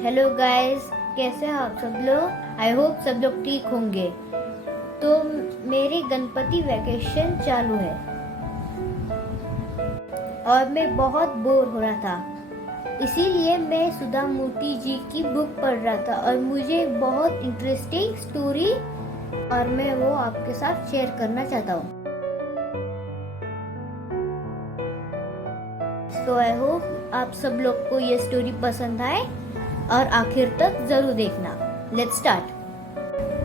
Hello guys, कैसे हैं आप सब लोग। आई होप सब लोग ठीक होंगे। तो मेरी गणपति वैकेशन चालू है और मैं बहुत बोर हो रहा था। इसीलिए मैं सुधा मूर्ति जी की बुक पढ़ रहा था और मुझे बहुत इंटरेस्टिंग स्टोरी और मैं वो आपके साथ शेयर करना चाहता हूँ। तो आई होप आप सब लोग को ये स्टोरी पसंद आए और आखिर तक जरूर देखना। Let's start.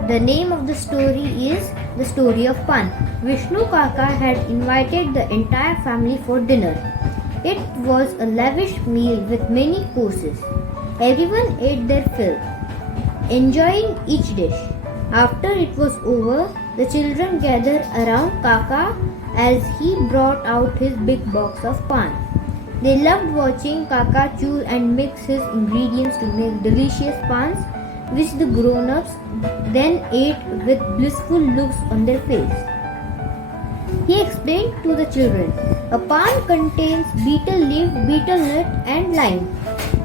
The name of the story is The Story of Paan. Vishnu Kaka had invited the entire family for dinner. It was a lavish meal with many courses. Everyone ate their fill, enjoying each dish. After it was over, the children gathered around Kaka as he brought out his big box of Paan. They loved watching Kaka chew and mix his ingredients to make delicious paans, which the grown-ups then ate with blissful looks on their face. He explained to the children, "A paan contains betel leaf, betel nut and lime,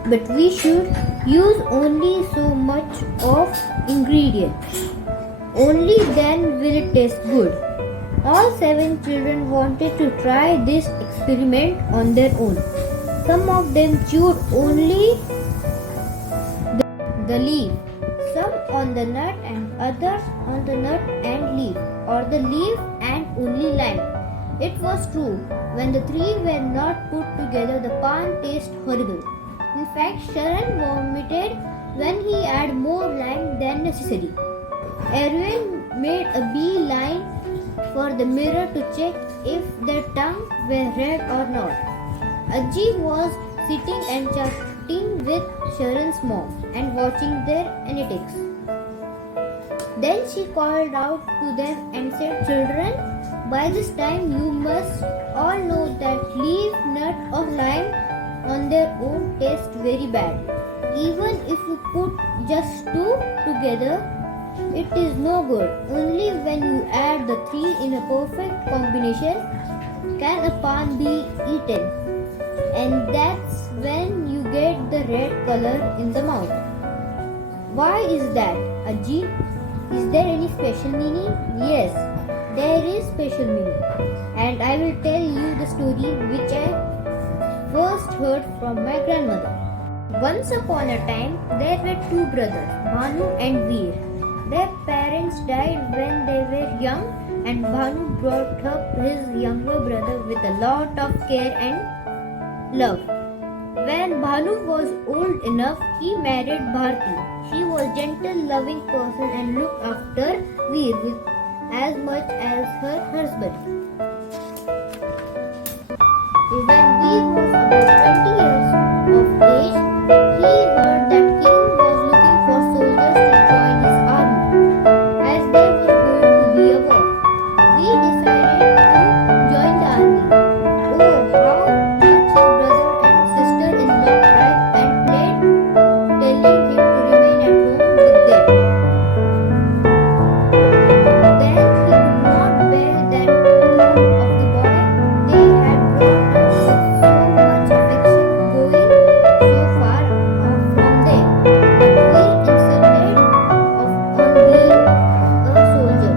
but we should use only so much of ingredient. Only then will it taste good." All 7 children wanted to try this experiment on their own. Some of them chewed only the leaf, some on the nut and others on the nut and leaf, or the leaf and only lime. It was true, when the 3 were not put together, the paan tasted horrible. In fact, Sharan vomited when he added more lime than necessary. Erwin made a beeline for the mirror to check if their tongue were red or not. Ajji was sitting and chatting with Sharan's mom and watching their antics. Then she called out to them and said, "Children, by this time you must all know that leaf, nut or lime on their own taste very bad. Even if you put just 2 together, it is no good. Only when you add the 3 in a perfect combination can a paan be eaten. And that's when you get the red color in the mouth." "Why is that, Ajji? Is there any special meaning?" "Yes, there is special meaning. And I will tell you the story which I first heard from my grandmother. Once upon a time, there were 2 brothers, Bhanu and Veer. Their parents died when they were young, and Bhanu brought up his younger brother with a lot of care and love. When Bhanu was old enough, he married Bharti. She was a gentle, loving person and looked after Veer with as much as her husband. When Veer was about 20 years of age, he heard that king was looking for soldiers to join his army, as there was going to be a war. We decided to join the army. Oh, how much his brother and sister-in-law cried and pleaded, telling him to remain at home with them. Then he could not bear that thought of the boy they had brought up with so much affection going so far off from them. But we insisted on being a soldier,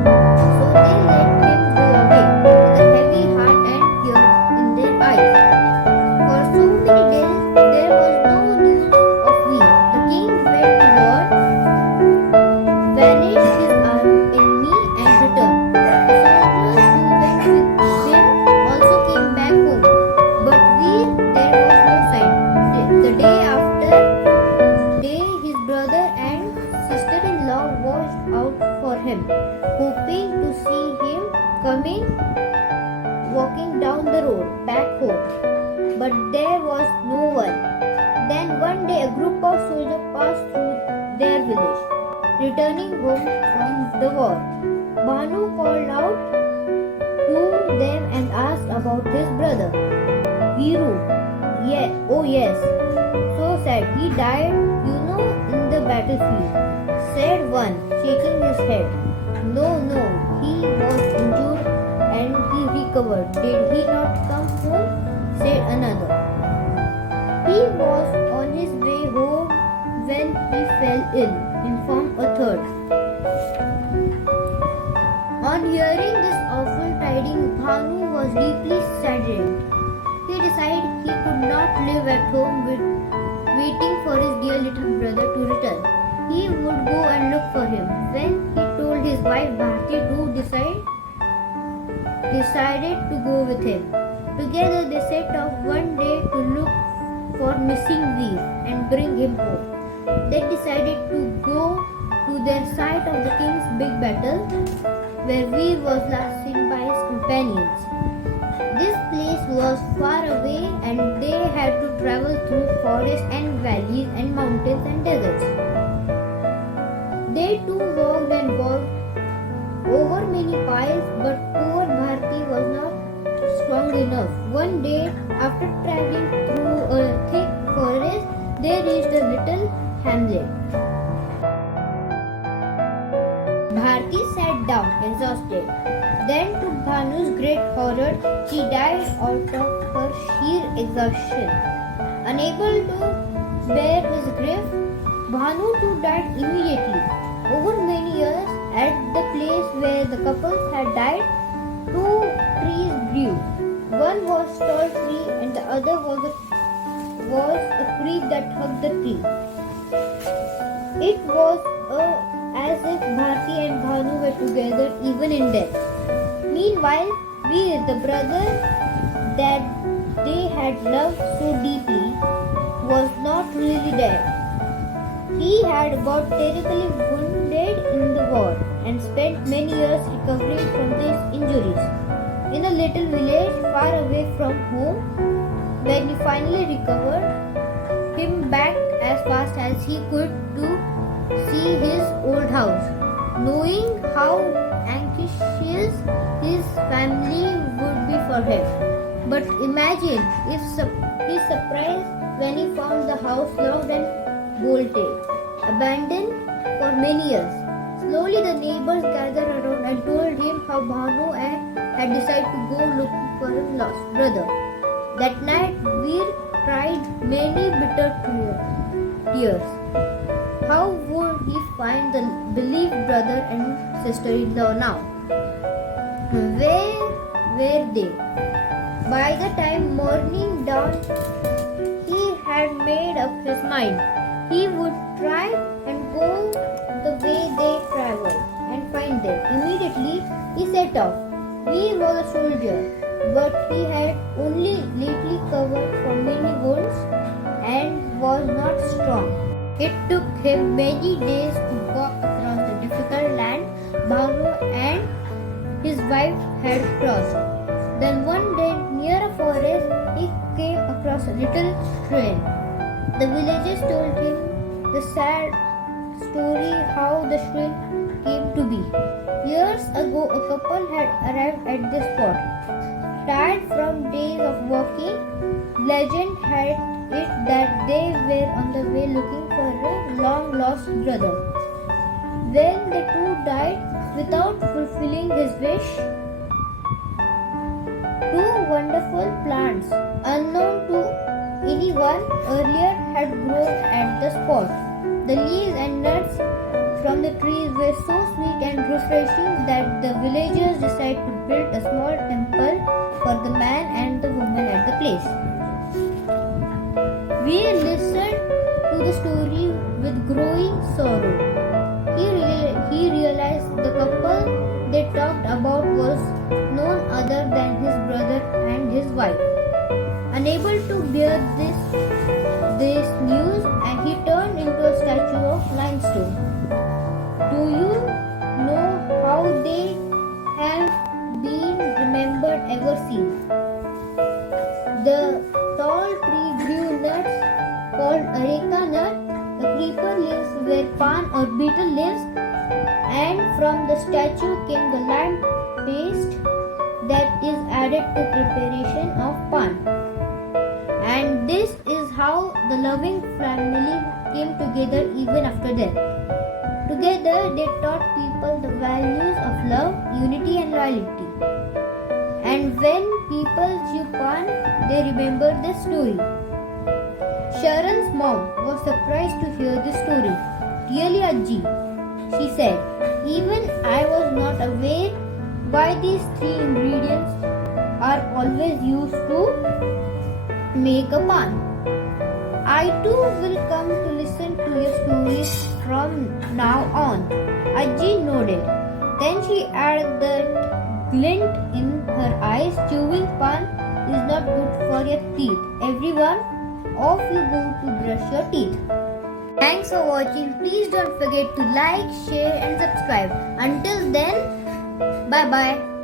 so they let him go away with a heavy heart and tears in their eyes. For so many days there was no news of Veer. The king went to war, vanished his enemy and returned. The soldiers who went with him also came back home, but Veer there was no sign. The day after day his brother and sister-in-law watched out for him, hoping to see him walking down the road back home. But there was no one. Then one day a group of soldiers passed through their village, returning home from the war. Bhanu called out to them and asked about his brother. "Viru, oh yes, so sad. He died, in the battlefield," said one, shaking his head. No, he was injured and he recovered. Did he not come home?" said another. "He was on his way home when not live at home waiting for his dear little brother to return. He would go and look for him. When he told his wife Bharti to decided to go with him. Together they set off one day to look for missing Veer and bring him home. They decided to go to their site of the king's big battle, where Veer was last seen by his companions. This place was far away and they had to travel through forests and valleys and mountains and deserts. They too walked and walked over many miles, but poor Bharti was not strong enough. One day, after traveling through a thick forest, they reached a little hamlet. Bharti sat down, exhausted. Then, to Bhanu's great horror, she died out of her sheer exhaustion. Unable to bear his grief, Bhanu too died immediately. Over many years, at the place where the couple had died, two trees grew. One was a tall tree and the other was a creek that hugged the tree. It was as if Bharti and Bhanu were together even in death. Meanwhile, Veer, the brother that they had loved so deeply, was not really dead. He had got terribly wounded in the war and spent many years recovering from these injuries. In a little village far away from home, when he finally recovered, him back as fast as he could to see his old house, knowing how anxious his family would be for him. But imagine if his surprise when he found the house locked and bolted, abandoned for many years. Slowly the neighbors gathered around and told him how Bhanu had decided to go looking for his lost brother. That night Veer cried many bitter tears. How would he find the beloved brother and sister-in-law now? Where were they? By the time morning dawned, he had made up his mind. He would try and go the way they traveled and find them. Immediately he set off. He was a soldier, but he had only lately covered from many wounds and was not strong. It took him many days to walk across the difficult land Bhanu and his wife had crossed. Then one day, near a forest, he came across a little stream. The villagers told him the sad story how the stream came to be. Years ago, a couple had arrived at this spot. Tired from days of walking, legend had it that they were on the way looking for a long-lost brother. When the two died without fulfilling his wish, two wonderful plants, unknown to anyone earlier, had grown at the spot. The leaves and nuts from the trees were so sweet and refreshing that the villagers decided to build a small temple for the man and the woman at the place. We listened to the story with growing sorrow. He realized the couple they talked about was none other than his brother and his wife. Unable to bear this news, and he turned into a statue of limestone. Do you know how they have been remembered ever since? The tall tree grew nuts called areca nut. The creeper leaves where Paan or beetle lives, and from the statue came the lime paste that is added to preparation of Paan. And this is how the loving family came together even after death. Together they taught people the values of love, unity and loyalty. And when people chew Paan, they remember this story. Sharon's mom was surprised to hear this story. Really, Ajji, she said, even I was not aware why these three ingredients are always used to make a paan. I too will come to listen to your stories from now on. Ajji nodded. Then she added that glint in her eyes. Chewing paan is not good for your teeth. Everyone, off you go to brush your teeth. Thanks for watching. Please don't forget to like, share and subscribe. Until then, bye bye.